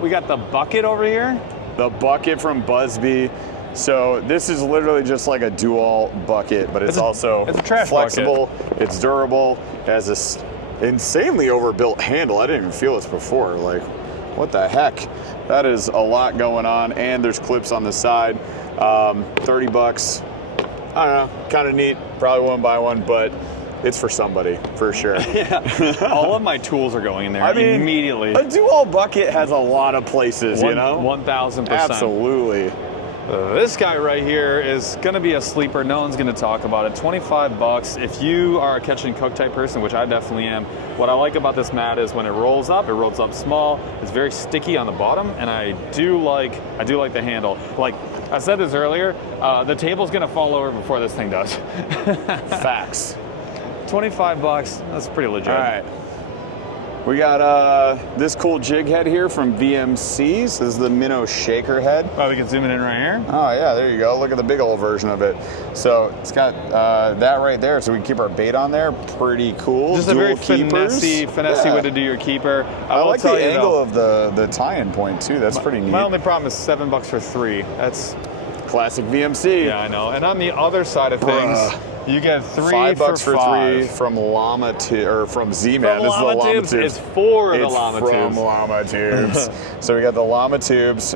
we got the bucket over here. The bucket from Busby. So this is literally just like a dual bucket, but it's also a trash flexible, bucket. It's durable, it has this insanely overbuilt handle. I didn't even feel this before. Like, what the heck? That is a lot going on, and there's clips on the side. $30. I don't know, kind of neat. Probably won't buy one, but it's for somebody, for sure. All of my tools are going in there immediately. A dual bucket has a lot of places, you know? 1,000%. Absolutely. This guy right here is going to be a sleeper. No one's going to talk about it. $25. If you are a catch and cook type person, which I definitely am, what I like about this mat is when it rolls up small. It's very sticky on the bottom, and I do like the handle. Like I said this earlier, the table's going to fall over before this thing does. Facts. $25. That's pretty legit. All right. We got this cool jig head here from VMC. So this is the Minnow Shaker head. Oh, we can zoom it in right here? Oh, yeah, there you go. Look at the big old version of it. So it's got that right there, so we can keep our bait on there. Pretty cool. Just a very finessey way to do your keeper. I like the angle of the tie-in point, too. That's pretty neat. My only problem is $7 for 3. That's classic VMC. Yeah, I know. And on the other side of things, you get $3 for 3 from Llama or from Z-Man. This is the Llama Tubes. It's for the Llama Tubes. From Llama Tubes. So we got the Llama Tubes.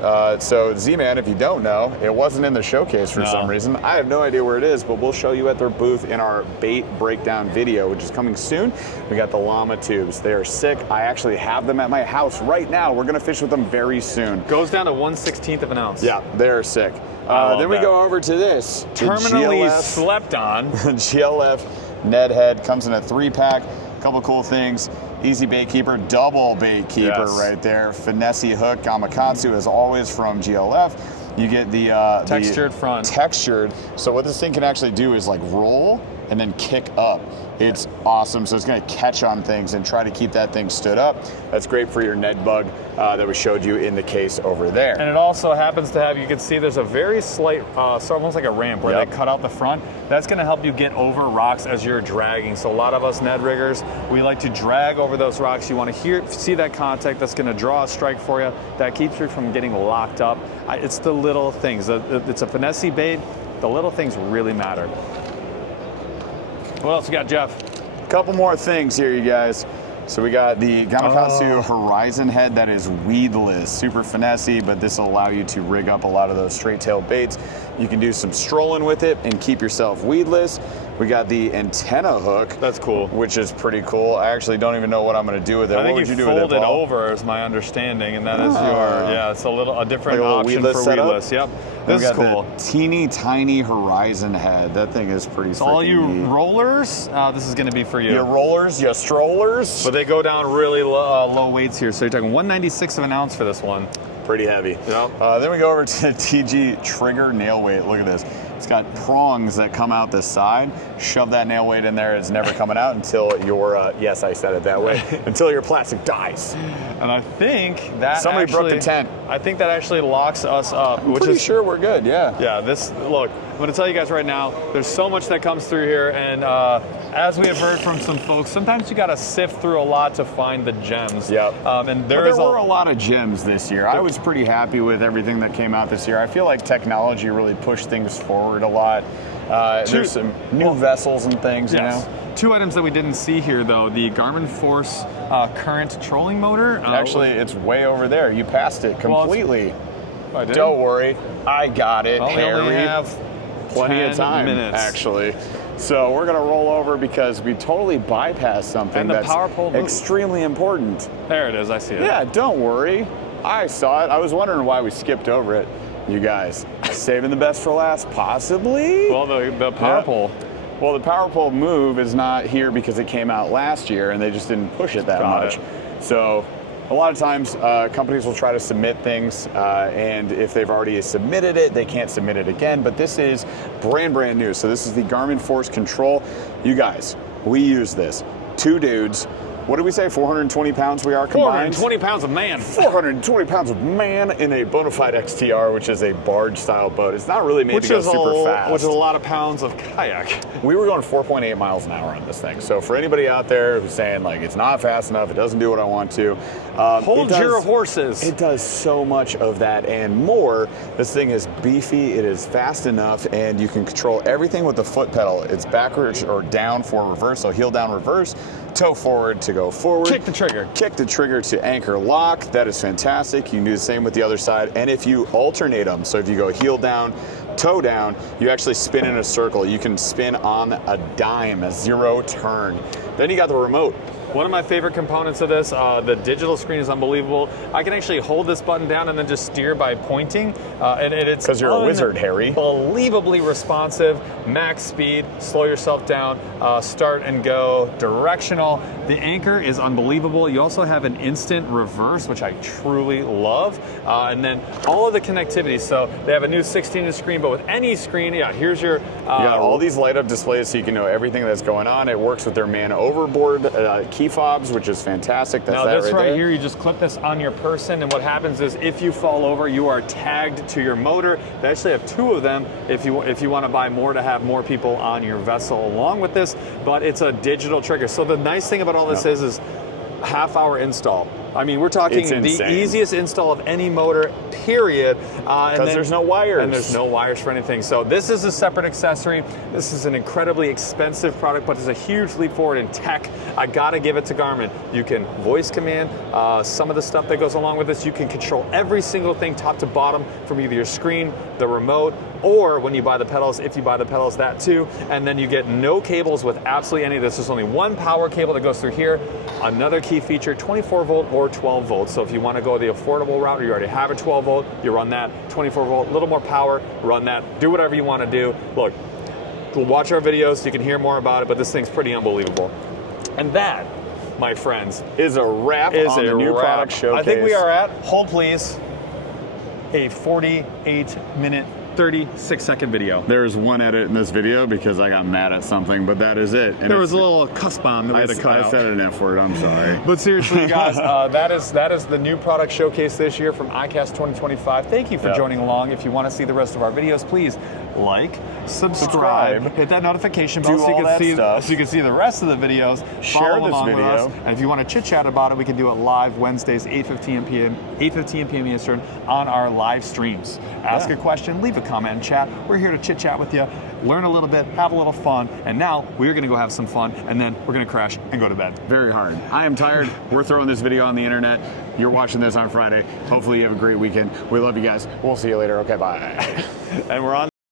So Z-Man, if you don't know, it wasn't in the showcase for some reason. I have no idea where it is, but we'll show you at their booth in our bait breakdown video, which is coming soon. We got the Llama Tubes. They are sick. I actually have them at my house right now. We're gonna fish with them very soon. Goes down to 1/16 of an ounce. Yeah, they're sick. Then we go over to this. Terminally slept on. GLF Ned Head comes in a 3-pack. Couple cool things. Easy bait keeper, double bait keeper right there. Finessey hook, Gamakatsu as always from GLF. You get the textured front. Textured. So what this thing can actually do is like roll and then kick up. It's awesome. So it's going to catch on things and try to keep that thing stood up. That's great for your Ned bug that we showed you in the case over there. And it also happens to have, you can see there's a very slight, so almost like a ramp where they cut out the front. That's going to help you get over rocks as you're dragging. So a lot of us Ned riggers, we like to drag over those rocks. You want to see that contact that's going to draw a strike for you. That keeps you from getting locked up. It's the little things. It's a finessey bait. The little things really matter. What else you got, Jeff? Couple more things here, you guys. So we got the Gamakatsu Horizon head that is weedless, super finessey, but this will allow you to rig up a lot of those straight-tailed baits. You can do some strolling with it and keep yourself weedless. We got the antenna hook. That's cool. Which is pretty cool. I actually don't even know what I'm going to do with it. I think what would you do fold with it, it Paul? over is my understanding, and that is it's a different Like a option weedless for setup? weedless. Yep, We this is got cool. the teeny tiny Horizon head. That thing is pretty So all you neat. rollers, this is going to be for you. Your rollers, your strollers. But they go down really low weights here. So you're talking 196 of an ounce for this one. Pretty heavy. Yep. Then we go over to TG trigger nail weight. Look at this. It's got prongs that come out the side. Shove that nail weight in there. It's never coming out until your, yes, I said it that way, until your plastic dies. And I think that Somebody broke the tent. I think that actually locks us up. I'm pretty sure we're good, yeah. Yeah, look, I'm going to tell you guys right now, there's so much that comes through here, and as we have heard from some folks, sometimes you got to sift through a lot to find the gems. Yep. And There were a lot of gems this year. I was pretty happy with everything that came out this year. I feel like technology really pushed things forward a lot. There's some new vessels and things, you know? Two items that we didn't see here, though. The Garmin Force current trolling motor. Actually, it's way over there. You passed it completely. I did? Don't worry. I got it, Well, we only Harry. have Plenty of 10 time, minutes. actually. So we're going to roll over because we totally bypassed something And the that's power pole moves. extremely important. There it is. I see it. Yeah, don't worry. I saw it. I was wondering why we skipped over it. You guys, saving the best for last, possibly? Well, the power pole. Well, the power pole move is not here because it came out last year and they just didn't push it that Got much. it. So a lot of times companies will try to submit things and if they've already submitted it, they can't submit it again. But this is brand new. So this is the Garmin Force Control. You guys, we use this. Two dudes. What did we say? 420 pounds we are combined? 420 pounds of man. 420 pounds of man in a Bonafide XTR, which is a barge-style boat. It's not really made to go super fast. Which is a lot of pounds of kayak. We were going 4.8 miles an hour on this thing. So for anybody out there who's saying, like, it's not fast enough, it doesn't do what I want to. Hold your horses. It does so much of that and more. This thing is beefy, it is fast enough, and you can control everything with the foot pedal. It's backwards or down for reverse, so heel down reverse, toe forward to go forward. Kick the trigger. Kick the trigger to anchor lock. That is fantastic. You can do the same with the other side. And if you alternate them, so if you go heel down, toe down, you actually spin in a circle. You can spin on a dime, a zero turn. Then you got the remote. One of my favorite components of this, the digital screen is unbelievable. I can actually hold this button down and then just steer by pointing. And it's Because you're a wizard, Harry. Unbelievably responsive, max speed, slow yourself down, start and go, directional. The anchor is unbelievable. You also have an instant reverse, which I truly love. And then all of the connectivity. So they have a new 16-inch screen, but with any screen, here's your... You got all these light up displays so you can know everything that's going on. It works with their man overboard key fobs, which is fantastic. That's now that this right there. here, you just clip this on your person, and what happens is if you fall over, you are tagged to your motor. They actually have two of them if you want to buy more to have more people on your vessel along with this, but it's a digital trigger. So the nice thing about all this is half-hour install. I mean, we're talking the easiest install of any motor, period. Because there's no wires. And there's no wires for anything. So this is a separate accessory. This is an incredibly expensive product, but it's a huge leap forward in tech. I gotta give it to Garmin. You can voice command some of the stuff that goes along with this. You can control every single thing top to bottom from either your screen, the remote, or when you buy the pedals, if you buy the pedals, that too. And then you get no cables with absolutely any of this. There's only one power cable that goes through here. Another key feature, 24 volt or 12 volts. So if you want to go the affordable route, or you already have a 12 volt, you run that. 24 volt, a little more power, run that. Do whatever you want to do. Look, watch our videos, you can hear more about it, but this thing's pretty unbelievable. And that, my friends, is a wrap on the new product showcase. I think we are at, hold please, a 48-minute 36-second video. There's one edit in this video because I got mad at something, but that is it. And there was a little cuss bomb that we had to cut out. I said an F word, I'm sorry. But seriously, guys, that is the new product showcase this year from ICAST 2025. Thank you for joining along. If you want to see the rest of our videos, please like, subscribe, hit that notification bell so you can see the rest of the videos. Share Follow this along video. with us. And if you want to chit chat about it, we can do it live Wednesdays, 8:15 p.m. Eastern on our live streams. Ask a question, leave a comment, and chat. We're here to chit chat with you. learn a little bit, have a little fun, and now we're gonna go have some fun, and then we're gonna crash and go to bed. Very hard. I am tired. We're throwing this video on the internet. You're watching this on Friday. Hopefully you have a great weekend. We love you guys. We'll see you later. Okay, bye. And we're on